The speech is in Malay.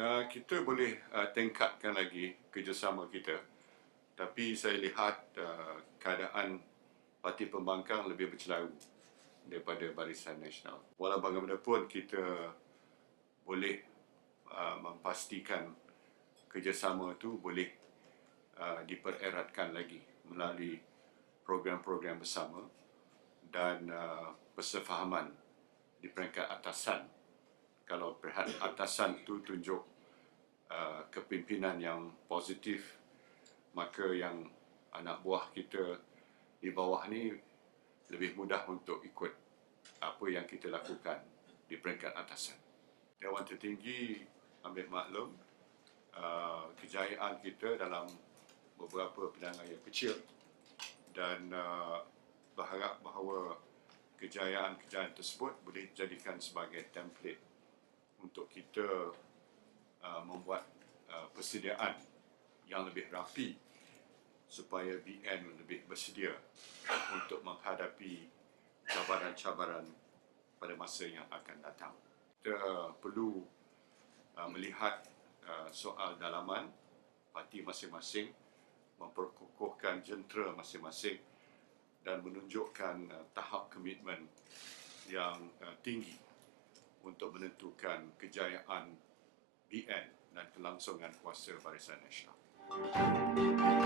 Uh, kita boleh uh, tingkatkan lagi kerjasama kita tapi saya lihat uh, keadaan parti pembangkang lebih bercelaru daripada Barisan Nasional. Walau bagaimanapun kita boleh uh, memastikan kerjasama itu boleh uh, dipereratkan lagi melalui program-program bersama dan uh, persefahaman di peringkat atasan kalau pihak atasan itu tunjuk uh, kepimpinan yang positif maka yang anak buah kita di bawah ni lebih mudah untuk ikut apa yang kita lakukan di peringkat atasan. Dewan Tertinggi ambil maklum uh, kejayaan kita dalam beberapa pilihan yang kecil dan uh, berharap bahawa kejayaan-kejayaan tersebut boleh dijadikan sebagai template untuk kita uh, membuat uh, persediaan yang lebih rapi supaya BN lebih bersedia untuk menghadapi cabaran-cabaran pada masa yang akan datang. Kita perlu uh, melihat uh, soal dalaman parti masing-masing, memperkukuhkan jentera masing-masing dan menunjukkan uh, tahap komitmen yang uh, tinggi untuk menentukan kejayaan BN dan kelangsungan kuasa Barisan Nasional.